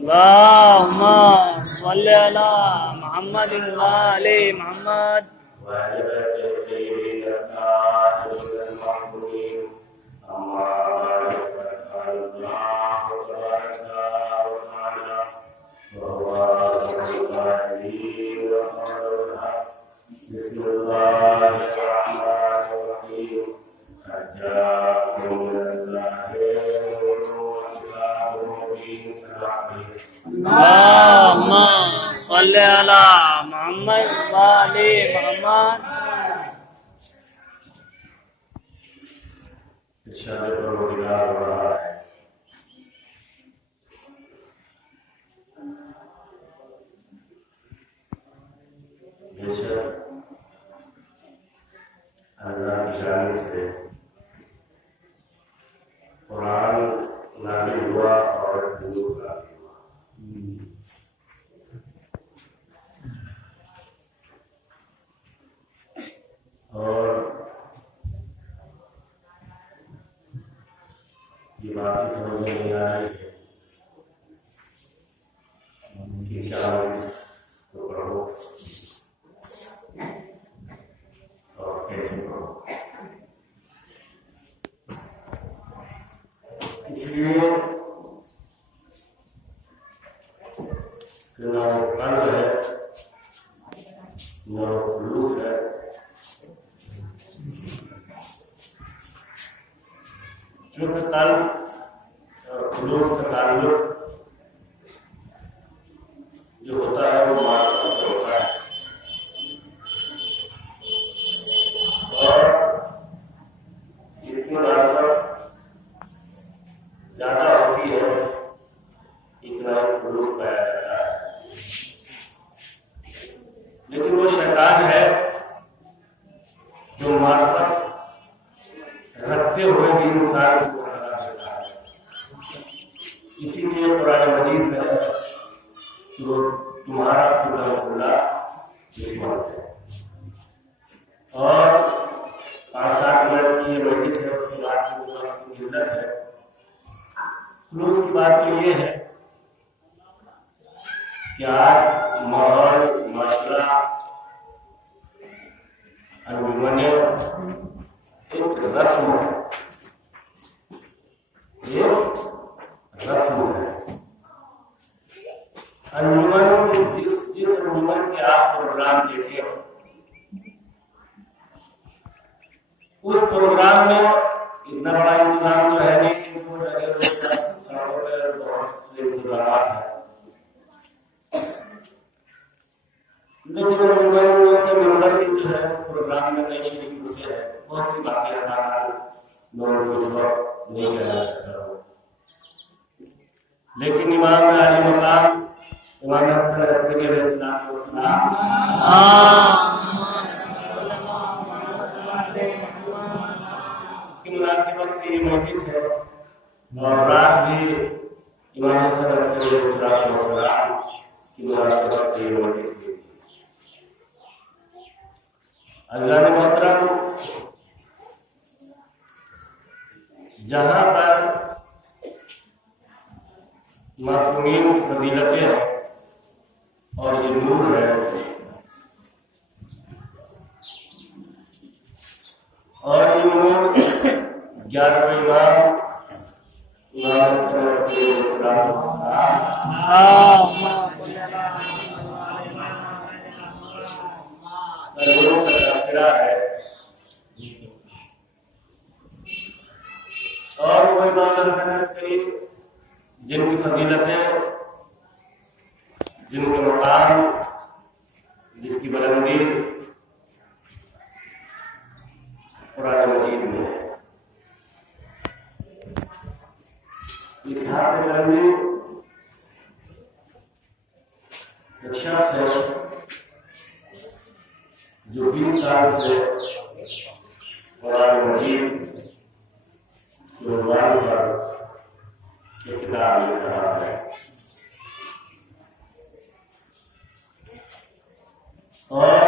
اللهم صل على محمد وآل محمد. بسم الله الرحمن الرحيم. اللهم صل على محمد وآل محمد. ارشاد پروردگار ہو رہا ہے. بے شک اللہ کی جانب سے قرآن نازل ہوا اور حضور کا اور یہ بات سمجھ میں نہیں آ رہی ہے کہ کیا تو پڑھو اور کیسے پڑھو. اس لیے کہ نہ وہ قلب ہے نہ وہ خلوص ہے. چونکہ قلب اور خلوص کا تعلق جو ہوتا ہے وہ معرفت سے ہوتا ہے اور جتنی معرفت زیادہ ہوتی ہے اتنا خلوص پایا جاتا ہے. لیکن وہ شیطان ہے جو معرفت رکھتے ہوئے بھی انسان کو بنا دیتا ہے. اسی لیے قرآن مجید میں جو تمہارا خدا خدا دشمن ہے اور 5-7 منٹ کی یہ مجلس ہے اس کے بعد کی ملت ہے. خلوص کی بات تو یہ ہے کہ آج ماحول معاشرہ انجمن ایک رسم ہے. ایک رسم ہے. انجمن جس انجمن کے آپ پروگرام دیکھے ہو اس پروگرام میں اتنا بڑا انتظام تو ہے نہیں کہ بہت سے انتظامات ہیں. لیکن انجمن کے ممبر بھی جو ہے اس پروگرام میں نہیں شریک ہوتے ہیں. بہت سی باتیں ہمارا لوگوں کو نہیں کہنا چاہتا ہوں. لیکن امام علی مقام امام حسن عسکری علیہ السلام کی مناسبت سے یہ مجلس ہے اور رات بھی امام حسن عسکری علیہ السلام کی مناسبت سے یہ مجلس ہے. اللہ نے محترم جہاں پر معصومین فضیلتیں ہیں اور یہ نور ہے اور یہ نور 11 امام حسن عسکری علیہ السلام ہے اور وہ امام حسن عسکری جن کی فضیلتیں جن کے مقام جس کی بلندی قرآن مجید میں ہے. اسحاق بلندی ایک شخص ہے جو 20 سال سے قرآن مجید کے عنوان پر ایک کتاب لکھ رہا ہے اور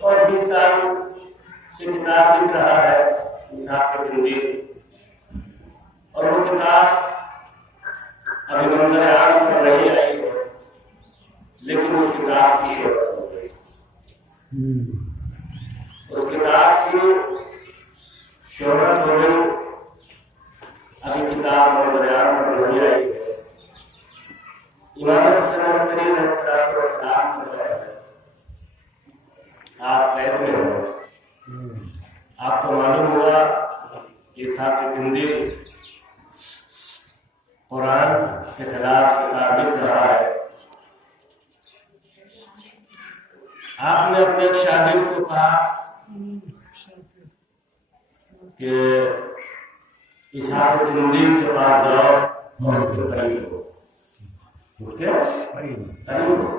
اور 20 سال سے کتاب لکھ رہا ہے اسحاق کندی، اور وہ کتاب ابھی منظر عام پر نہیں آئی ہے، لیکن اس کتاب کی شہرت ہو گئی۔ اس کتاب کی شہرت ہو گئی، ابھی کتاب منظر عام پر نہیں آئی ہے۔ امام حسن عسکری علیہ السلام نے بتایا ہے، آپ قید میں ہو، آپ کو معلوم ہوا کہ اسحاق کندی قرآن کے خلاف کتاب لکھ رہا ہے۔ آپ نے اپنے ایک شاگرد کو کہا کہ اسحاق کندی کے پاس جاؤ اور اس کے قریب ہو، اس کے قریب ہو،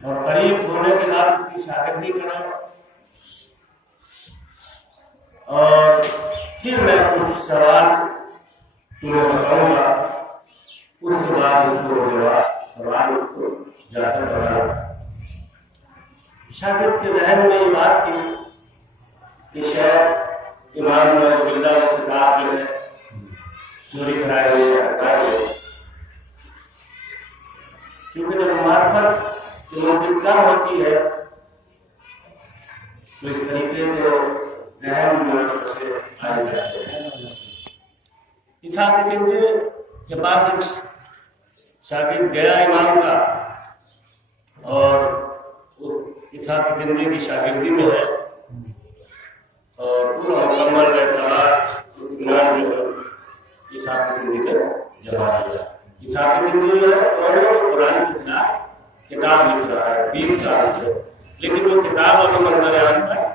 اور قریب ہونے کے بعد اس کی شاگردی کرو، اور پھر میں کچھ سوال تمہیں بتاؤں گا، اس کے بعد اس کو سوال جا کر بتانا۔ شاگرد کے ذہن میں یہ بات تھی کہ شاید امام نے اللہ کی کتاب جو ہے چوری کرائے ہوئے ہٹائے ہوئے، چونکہ جب معرفت کی ممکن کم ہوتی ہے تو اس طریقے کے ذہن میں آئے جاتے ہیں۔ اسحاق کندی کے پاس ایک شاگرد گیا امام کا، اور اسحاق کندی کی شاگردی میں ہے، اور پورا مکمل اعتبار اطمینان جو ہے اسحاق کندی کا جواب دیا۔ اسحاق کندی جو ہے قرآن کی کتاب لکھ رہا ہے 20 سال سے، لیکن وہ کتاب ابھی منظر عام پر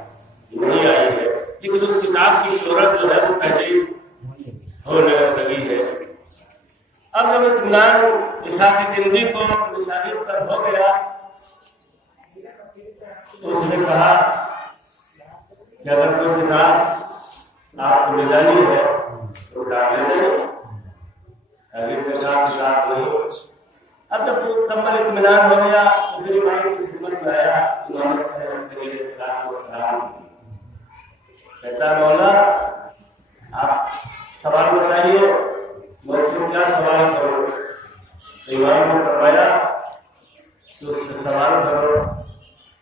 نہیں آئی ہے، لیکن اس کتاب کی شہرت جو ہے وہ پہلے ہی ہونے لگی ہے۔ اب جب اطمینان اسحاق کندی کو شاگرد پر ہو گیا تو اس نے کہا کہ اگر کوئی کتاب آپ کو لے جانی ہے تو کتاب لے جائیے، اگر کتاب نہیں۔ اب جب مکمل اطمینان ہو گیا تو پھر امام کی خدمت میں آیا، امام علیہ السلام کہتا ہے مولا آپ سوال بتائیے، مجھ سے کیا سوال کرو؟ تو امام نے فرمایا کہ اس سے سوال کرو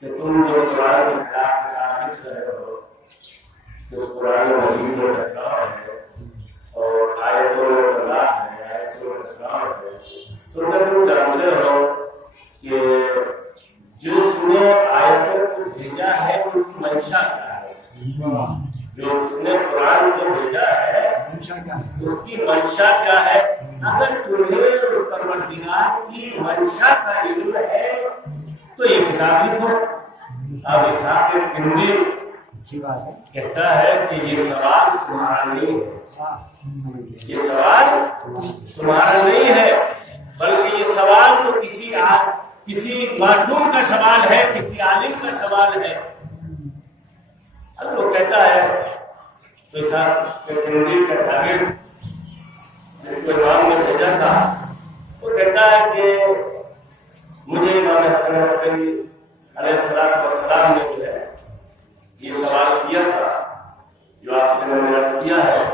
کہ تم جو قرآن کے خلاف کتاب لکھ رہے ہو، جو قرآن مجید میں ٹکراؤ ہے اور آیتوں میں فلاح ہے، آیتوں میں ٹکراؤ ہے، تو کیا تم جانتے ہو کہ جس نے آیتوں کو بھیجا ہے ان کی منشا کیا ہے؟ جو اس نے قرآن کو بھیجا ہے اس کی منشا کیا ہے؟ اگر تمہیں پروردگار کی منشا کا علم ہے تو یہ کتاب لکھو۔ اب اسحاق کندی کہتا ہے کہ یہ سوال تمہارا نہیں ہے، یہ سوال تمہارا نہیں ہے، بلکہ یہ سوال تو کسی معصوم کا سوال ہے، کسی عالم کا سوال ہے۔ اب وہ کہتا ہے تو اسحاق کندی کا شاگرد جس کو امام نے بھیجا تھا وہ کہتا ہے کہ مجھے امام حسن عسکری علیہ السلام نے جو ہے یہ سوال کیا تھا جو آپ سے میں نے عرض کیا ہے۔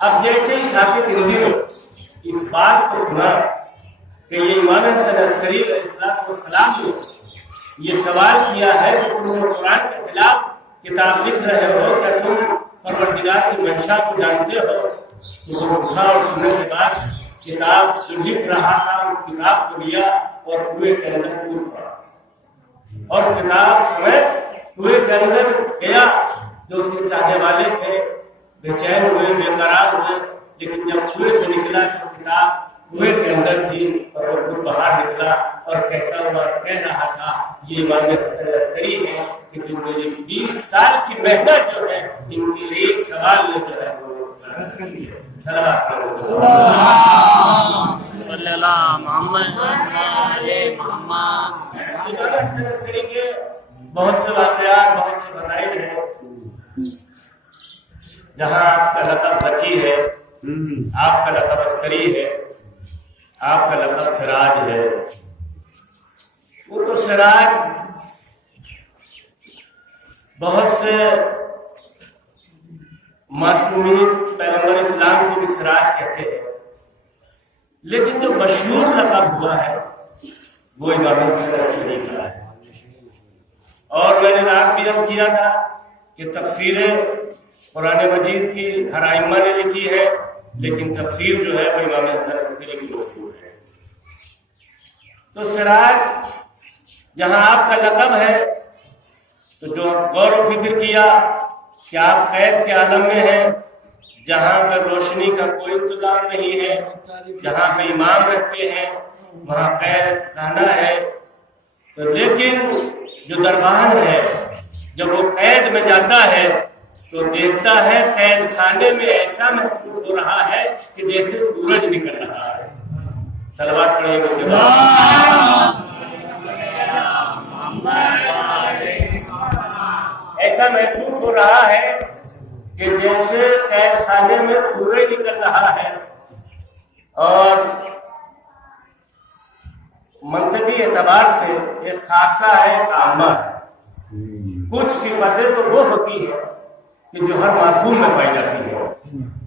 اب جیسے اسحاق کندی نے اس بات کو سنا کہ یہ امام حسن عسکری علیہ السلام نے یہ سوال کیا ہے کہ تم قرآن کے خلاف کتاب لکھ رہے ہو، کیا تم پروردگار کی منشا کو جانتے ہو؟ تو وہ اٹھا اور سننے کے بعد کتاب جو لکھ رہا تھا اس کتاب کو لیا اور کنویں کے اندر کود پڑا، اور کتاب سمیت کنویں کے اندر گیا۔ جو اس کے چاہنے والے تھے بے چین ہوئے، بے قرار ہوئے، لیکن جب کنویں سے نکلا تو کتاب کنویں کے اندر تھی اور وہ خود باہر نکلا اور کہتا ہوا کہہ رہا تھا یہ امام حسن عسکری ہے کہ جو میری 20 سال کی محنت جو ہے ان کے ایک سوال میں جو ہے صلی اللہ محمد محمد۔ امام حسن عسکری کے بہت سے واقعات، بہت سے مسائل ہیں جہاں آپ کا لقب ذکی ہے، آپ کا لقب عسکری ہے، آپ کا لقب سراج ہے۔ وہ تو سراج بہت سے معصومین پیغمبر اسلام کو بھی سراج کہتے ہیں، لیکن جو مشہور لقب ہوا ہے وہ امام حسن عسکری کا ہے۔ اور میں نے رات بھی عرض کیا تھا کہ تفسیر قرآن مجید کی ہر ائمہ نے لکھی ہے، لیکن تفسیر جو ہے وہ امام حسن عسکری کی مشہور ہے۔ تو سراج جہاں آپ کا لقب ہے، تو جو غور و فکر کیا کہ آپ قید کے عالم میں ہیں، جہاں پہ روشنی کا کوئی انتظام نہیں ہے، جہاں پہ امام رہتے ہیں وہاں قید خانہ ہے، تو لیکن جو دربان ہے جب وہ قید میں جاتا ہے تو دیکھتا ہے قید خانے میں ایسا محسوس ہو رہا ہے کہ جیسے سورج نکل رہا ہے۔ صلوات پڑھیں اس کے بعد۔ ایسا محسوس ہو رہا ہے کہ جیسے قید خانے میں سورج نکل رہا ہے۔ اور منطقی اعتبار سے ایک خاصہ ہے، ایک عامہ ہے۔ کچھ صفتیں تو وہ ہوتی ہیں کہ جو ہر معصوم میں پائی جاتی ہیں،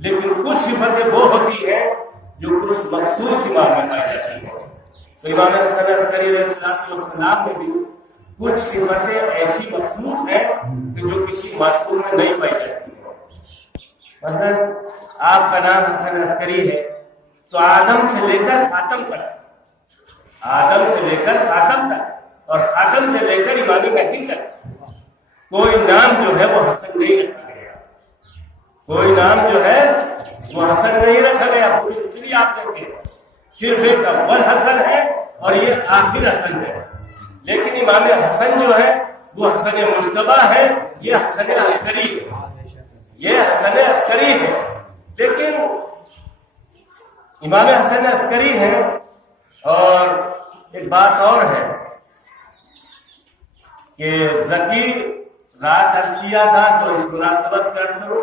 لیکن کچھ صفتیں وہ ہوتی ہیں جو کچھ مخصوص امام میں پائی جاتی ہیں۔ تو امام حسن عسکری علیہ السلام میں بھی کچھ صفتیں ایسی مخصوص ہیں کہ جو کسی معصوم میں نہیں پائی جاتی ہیں۔ مثلا آپ کا نام حسن عسکری ہے تو آدم سے لے کر خاتم تک، آدم سے لے کر خاتم تک اور خاتم سے لے کر امام مہدی تک کوئی نام جو ہے وہ حسن نہیں رکھا گیا، کوئی نام جو ہے وہ حسن نہیں رکھا گیا۔ پوری ہسٹری آپ دیکھیں، صرف ایک اول حسن ہے اور یہ آخر حسن ہے، لیکن امام حسن جو ہے وہ حسن مجتبیٰ ہے، یہ حسن عسکری ہے، یہ حسن عسکری ہے۔ لیکن امام حسن عسکری ہے۔ اور ایک بات اور ہے کہ ذکی رات عرض کیا تھا تو اس مناسبت سے عرض کروں،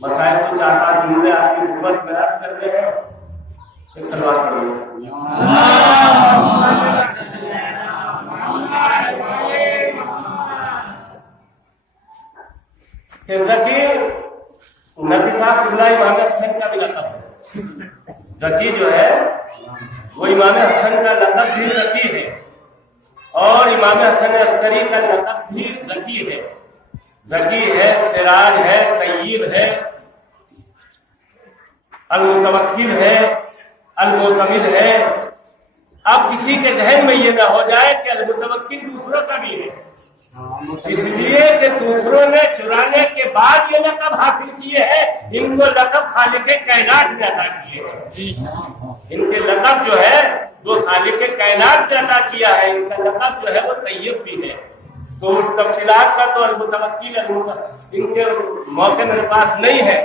مسائل کو 4-5 جملے آپ کی خدمت میں عرض کرنے ہیں۔ ایک سلوات پڑھیے۔ کہ ذکی نبی صاحب قبلہ امام حسن کا بھی لقب ہے۔ ذکی جو ہے وہ امام حسن کا لقب بھی ذکی ہے، اور امام حسن عسکری کا لقب بھی ذکی ہے۔ ذکی ہے، سراج ہے، طیب ہے، المتوکل ہے، المعتمد ہے۔ اب کسی کے ذہن میں یہ نہ ہو جائے کہ المتوکل دوسروں کا بھی ہے، اس لیے کہ دوسروں نے چرانے کے بعد یہ لقب حاصل کیے ہیں، ان کو لقب خالق کائنات نے عطا کیے ہیں۔ ان کے لقب جو ہے وہ خالق کائنات نے عطا کیا ہے، ان کا لقب جو ہے وہ طیب بھی ہے۔ تو اس تفصیلات کا تو المتوکل ان کے موقع میرے پاس نہیں ہے،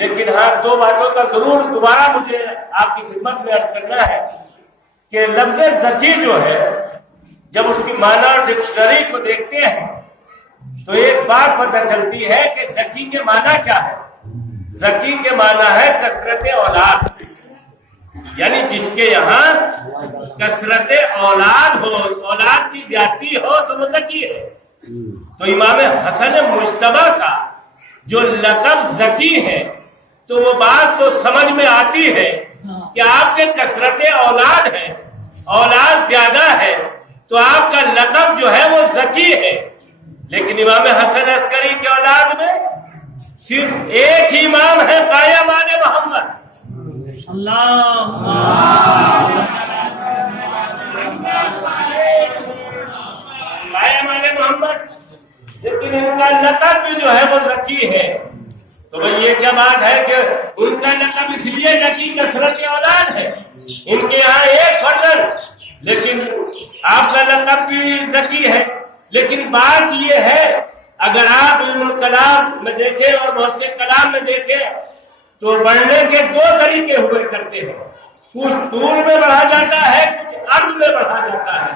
لیکن ہاں 2 باتوں کا ضرور دوبارہ مجھے آپ کی خدمت میں عرض کرنا ہے کہ لفظ ذکی جو ہے جب اس کی معنی اور ڈکشنری کو دیکھتے ہیں تو ایک بات پتہ چلتی ہے کہ ذکی کے معنی کیا ہے۔ ذکی کے معنی ہے کثرت اولاد، یعنی جس کے یہاں کثرت اولاد ہو، اولاد کی زیادتی ہو تو وہ ذکی ہے۔ تو امام حسن مجتبیٰ کا جو لقب ذکی ہے تو وہ بات تو سمجھ میں آتی ہے کہ آپ کے کثرت اولاد ہے، اولاد زیادہ ہے، تو آپ کا لقب جو ہے وہ ذکی ہے۔ لیکن امام حسن عسکری کی اولاد میں صرف ایک ہی امام ہے، قائم آل محمد۔ قائم آل محمد، لیکن ان کا لقب بھی جو ہے وہ ذکی ہے۔ تو بھئی یہ کیا بات ہے کہ ان کا لقب اس لیے ذکی کثرت اولاد ہے، ان کے یہاں ایک فرزند، لیکن آپ کا لقب بھی ذکی ہے۔ لیکن بات یہ ہے اگر آپ علم الکلام میں دیکھیں اور بہت سے کلام میں دیکھیں تو بڑھنے کے 2 طریقے ہوئے کرتے ہیں، کچھ طول میں بڑھا جاتا ہے، کچھ عرض میں بڑھا جاتا ہے۔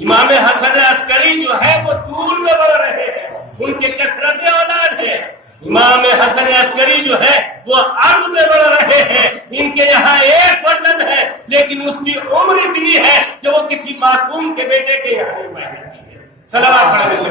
امام حسن عسکری جو ہے وہ طول میں بڑھ رہے ہیں، ان کے کثرت اولاد ہے۔ امام حسن عسکری جو ہے وہ عرض میں بڑھ رہے ہیں، ان کے یہاں ایک فرزند ہے لیکن اس کی عمر اتنی ہے کہ وہ کسی معصوم کے بیٹے کے یہاں نہیں پائی جاتی ہے۔ صلوات پڑھیں۔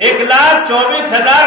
1,24,000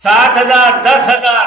7,000, 10,000।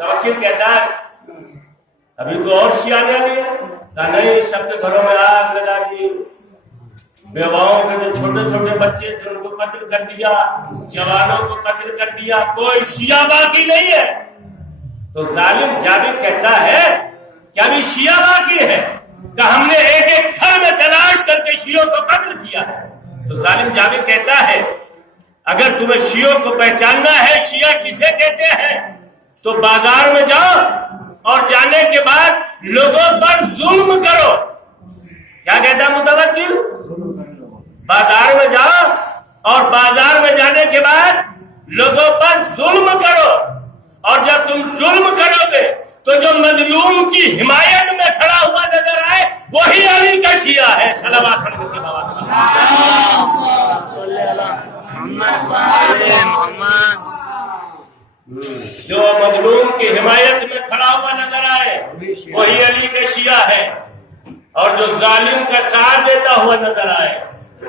توکل کہتا ہے ابھی تو اور شیعہ نے لیا، کہا نہیں سب کے گھروں میں آگ لگا دی، بیواؤں کے جو چھوٹے چھوٹے بچے تھے ان کو قتل کر دیا، جوانوں کو قتل کر دیا، کوئی شیعہ باقی نہیں ہے۔ تو ظالم جابر کہتا ہے کہ ابھی شیعہ باقی ہے، کہ ہم نے ایک ایک گھر میں تلاش کر کے شیعوں کو قتل کیا ہے۔ تو ظالم جابر کہتا ہے اگر تمہیں شیعوں کو پہچاننا ہے شیعہ کسے کہتے ہیں تو بازار میں جاؤ اور جانے کے بعد لوگوں پر ظلم کرو۔ کیا کہتا ہے متوکل؟ بازار میں جاؤ اور بازار میں جانے کے بعد لوگوں پر ظلم کرو، اور جب تم ظلم کرو گے تو جو مظلوم کی حمایت میں کھڑا ہوا نظر آئے وہی علی کا شیعہ ہے۔ صلوات پڑھ کے جو مظلوم کی حمایت میں کھڑا ہوا نظر آئے وہی علی کا شیعہ ہے، اور جو ظالم کا ساتھ دیتا ہوا نظر آئے،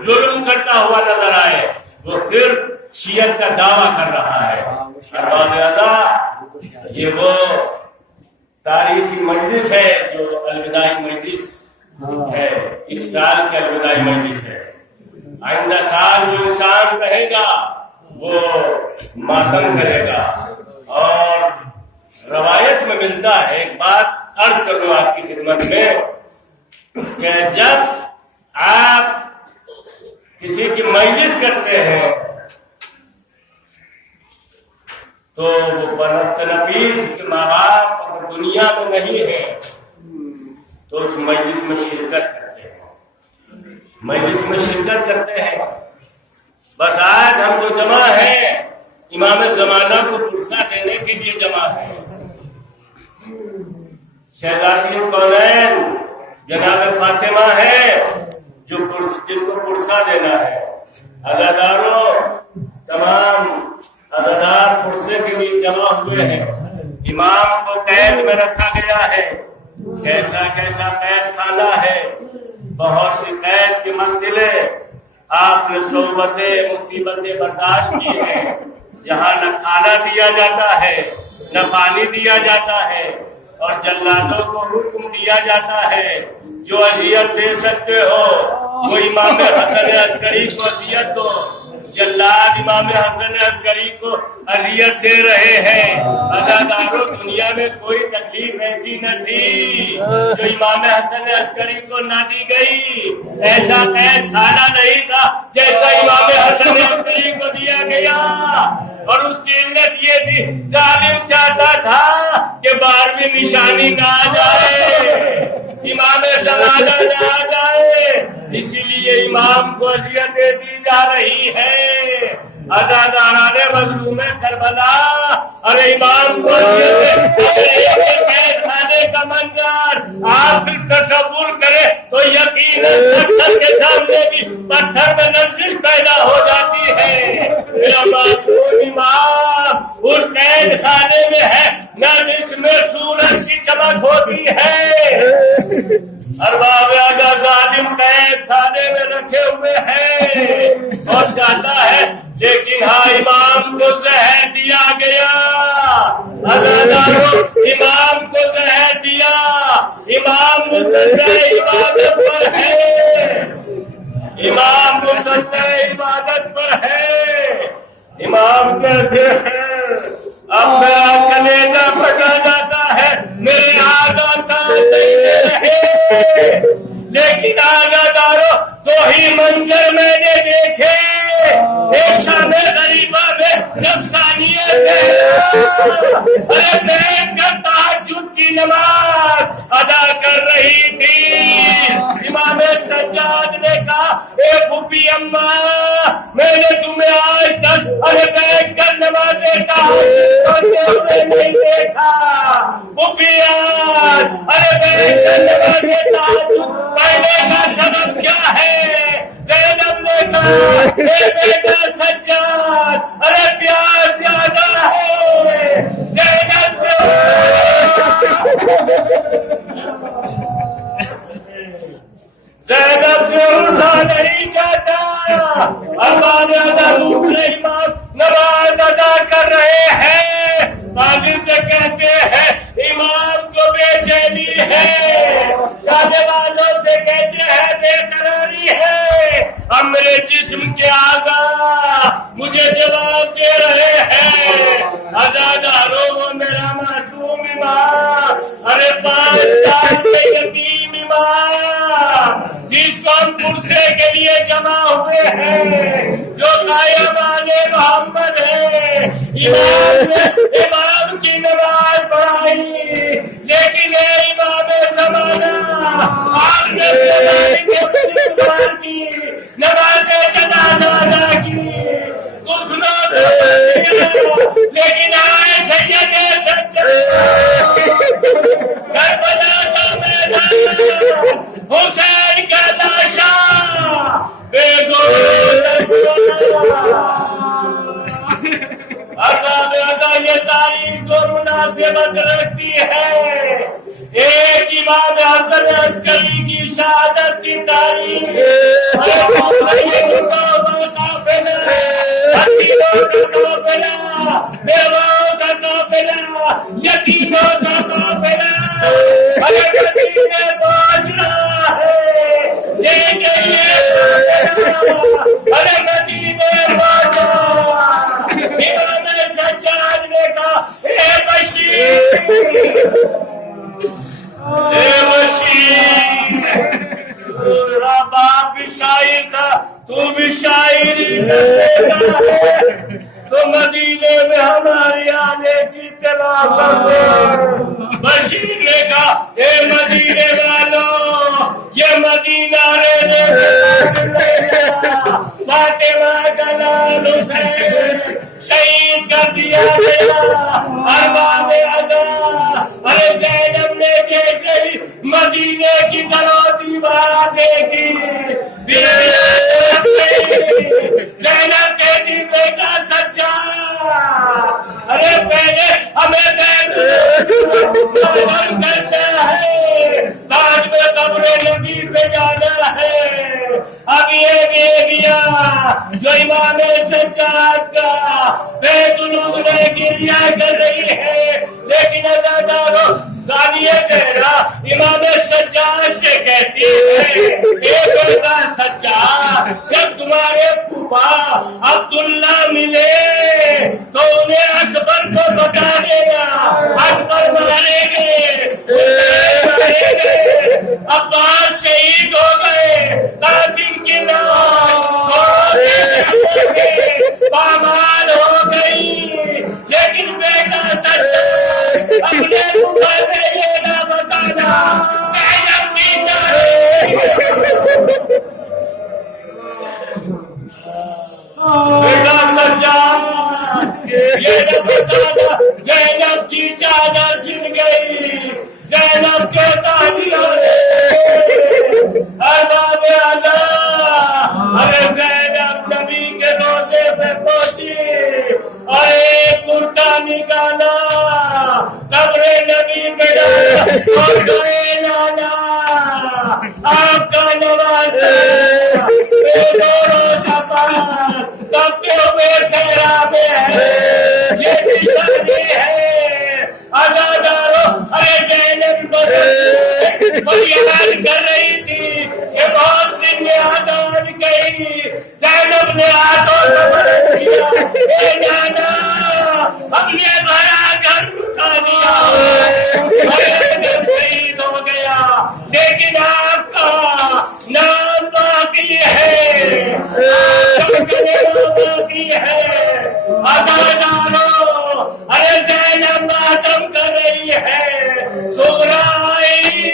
ظلم کرتا ہوا نظر آئے، وہ صرف شیعت کا دعویٰ کر رہا ہے۔ ارباب اعضاء، یہ وہ تاریخی مجلس ہے جو الوداعی مجلس ہے، اس سال کی الوداعی مجلس ہے۔ آئندہ سال جو انسان رہے گا وہ ماتم کرے گا، اور روایت میں ملتا ہے، ایک بات عرض کر دوں آپ کی خدمت میں، کہ جب آپ کسی کی مجلس کرتے ہیں تو وہ بنفس نفیس کے ماں باپ اگر دنیا میں نہیں ہے تو اس مجلس میں شرکت کرتے ہیں، مجلس میں شرکت کرتے ہیں۔ بس آج ہم جو جمع ہیں امام زمانہ کو پرسہ دینے کے لیے جمع ہے۔ شہزادی کونین جناب فاطمہ ہے جو جن کو پرسہ دینا ہے۔ عزاداروں تمام عزادار پرسے کے لیے جمع ہوئے ہیں۔ امام کو قید میں رکھا گیا ہے، کیسا کیسا قید خانہ ہے، بہت سی قید کی منزلیں، آپ نے صحبتیں مصیبتیں برداشت کی ہیں، جہاں نہ کھانا دیا جاتا ہے نہ پانی دیا جاتا ہے، اور جلادوں کو حکم دیا جاتا ہے جو اذیت دے سکتے ہو وہ امام حسن عسکری کو اذیت دو۔ جلاد امام حسن عسکری کو اذیت دے رہے ہیں۔ عزاداروں دنیا میں کوئی تکلیف ایسی نہ تھی جو امام حسن عسکری کو نہ دی گئی، ایسا قید خانہ نہیں تھا جیسا امام حسن عسکری کو دیا گیا، اور اس کی علت یہ تھی ظالم چاہتا تھا کہ 12ویں نشانی نہ آ جائے، امام زمانہ نہ آ جائے، اسی لیے امام کو اذیتیں دی جا رہی ہے۔ عزاداران مظلوم کربلا، ارے امام کو قید خانے کا منظر آپ تصور کرے تو یقیناً پتھر کے سامنے بھی پتھر میں لرزش پیدا ہو جاتی ہے۔ میرا معصوم امام اس قید خانے میں ہے نہ جس میں سورج کی چمک ہوتی ہے۔ ارباب اعضاء ظالم قید خانے میں رکھے ہوئے ہیں اور چاہتا ہے، لیکن ہاں امام کو زہر دیا گیا۔ عزاداروں امام کو زہر دیا، امام مسلح عبادت پر ہے، امام مسلح عبادت پر ہے۔ امام کہتے ہیں اب میرا کلیجہ پھٹا جاتا ہے، میرے اعضاء ساتھ نہیں دے رہے، لیکن عزاداروں دو ہی منظر میں نے دیکھے۔ ایک شام غریبہ میں جب ثانیہ بیٹھ کر تہجد کی نماز ادا کر رہی تھی، امام سجاد نے کہا اے پھوپھی اماں، میں نے تمہیں آج تک بیٹھ کر نماز پڑھتے ہوئے نہیں دیکھا۔ پھوپھی بیٹھ کر نماز تہجد پڑھنے کا سبب کیا ہے؟ زینب نے کہا اے بیٹا سجاد، ارے پیار زیادہ ہے، زینب سے اٹھا نہیں جاتا۔ ارباب اعضاء دوسرے امام نماز ادا کر رہے ہیں، قاضی سے کہتے مجھے جواب دے رہے ہیں عزاداروں وہ میرا معصوم امام ارے 5 سال کے یتیم امام جس کو ہم پرسے کے لیے جمع ہوئے ہیں جو قائمان محمد ہے امام کی نماز پڑھائی لیکن اے امام زمانہ آپ نے کی نماز جنازہ ادا کی لیکن آئے سید سچا کربلا کا میدان حسین کا لاشا بے گول ارباب عزا یہ تاریخ کو مناسبت رکھتی ہے ایک امام حسن عسکری کی شہادت کی تاریخ بیواؤں کا قافلہ یتیموں کا قافلہ مدینے پہنچ رہا ہے مدینے پہنچا امام سجاد نے کہا اے بشیر باپ بھی شاعر تھا تو بھی شاعری کرتا ہے تو مدینے میں ہماری آنے کی تلاوت بشیر نے کہا اے مدینے والوں یہ مدینہ رہنے فاطمہ کا لال حسین شہید کر دیا گیا ارباب عزا ارے زینب نے جیسے مدینے کی درو دیوار دیکھی زینب کہتی بیٹا سچا ارے پہلے ہمیں کرنا ہے تاج میں قبر نبی پہ جانا ہے اب یہ بیویا جو امام سجاد کا بیت العود میں گریا کر رہی ہے لیکن عزادارو ثانیہ زہرا امام سجاد سے کہتی ہے اے بیٹا سجاد جب تمہارے پھوپھا عبداللہ ملے تو انہیں اکبر کو بتا دینا اکبر مارے گے عباس شہید ہو گئے قاسم کی لاش پامال ہو گئی لیکن بیٹا سچا اپنے پھوپھا سے یہ نہ بتانا زینب کی بیٹا سچا یہ نہ بتانا زینب کی چادر چھن گئی زینب کے تاجر ارباب عزا ارے زینب نبی کے روزے پہ پہنچی اور ایک کرتا نکالا قبر نبی پہ ڈالا اور کہے نانا آپ کا نواز تبتے ہوئے صحرا میں ہے یہ نشانی ہے عزادارو ارے زینب فریاد کر رہی تھی کہ بہت دن میں آزاد گئی زینب نے ہاتھوں سے پکڑ دیا اے نانا ہم نے بڑا گھر لٹا دیا گھر شہید ہو گیا لیکن آپ کا نام باقی ہے باقی ہے عزادارو ارے زینب ماتم کر رہی ہے سغرا آئی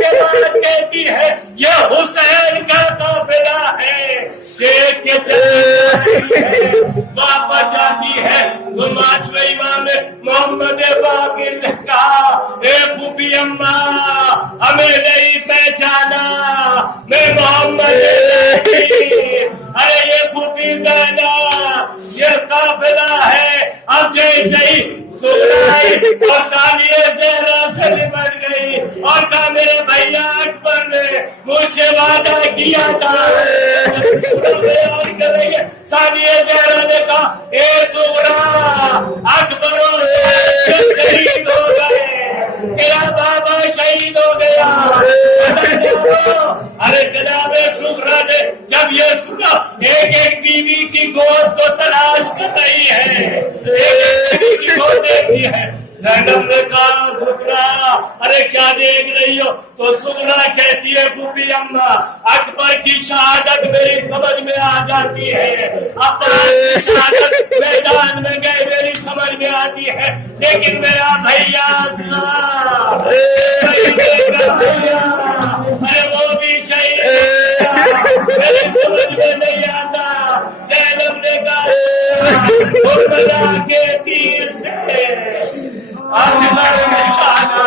کے بعد کہتی ہے یہ حسین کا قافلہ ہے دیکھ کے چلی ہے واپس جاتی ہے تو ماچوے امام محمد باقر نے کہا اے پھوپھی اماں ہمیں نہیں پہچانا میں محمد ارے یہ پھوپھی زینب یہ قافلہ ہے اب جیسے ہی اور ثانیہ زہرا سے نمٹ گئی اور کہا میرے بھیا اکبر نے مجھ سے وعدہ کیا تھا ثانیہ زہرا نے کہا اے سغرا اکبر اور شہید ہو گئے تیرا بابا شہید ہو گیا ارے جناب سغرا نے جب یہ سنا ایک ایک بیوی کی گوشت کو تلاش کر رہی ہے، دیکھی ہے۔ زینب نے کہا سگرا، ارے کیا دیکھ رہی ہو؟ تو سگرا کہتی ہے پھوپھی اماں اکبر کی شہادت میری سمجھ میں آ جاتی ہے، عباس کی شہادت میدان میں گئے میری سمجھ میں آتی ہے، لیکن میرا بھیا اسلام ارے وہ بھی شہید میری سمجھ میں نہیں آتا۔ زینب نے کہا کربلا کے تیر سے اصغر نشانہ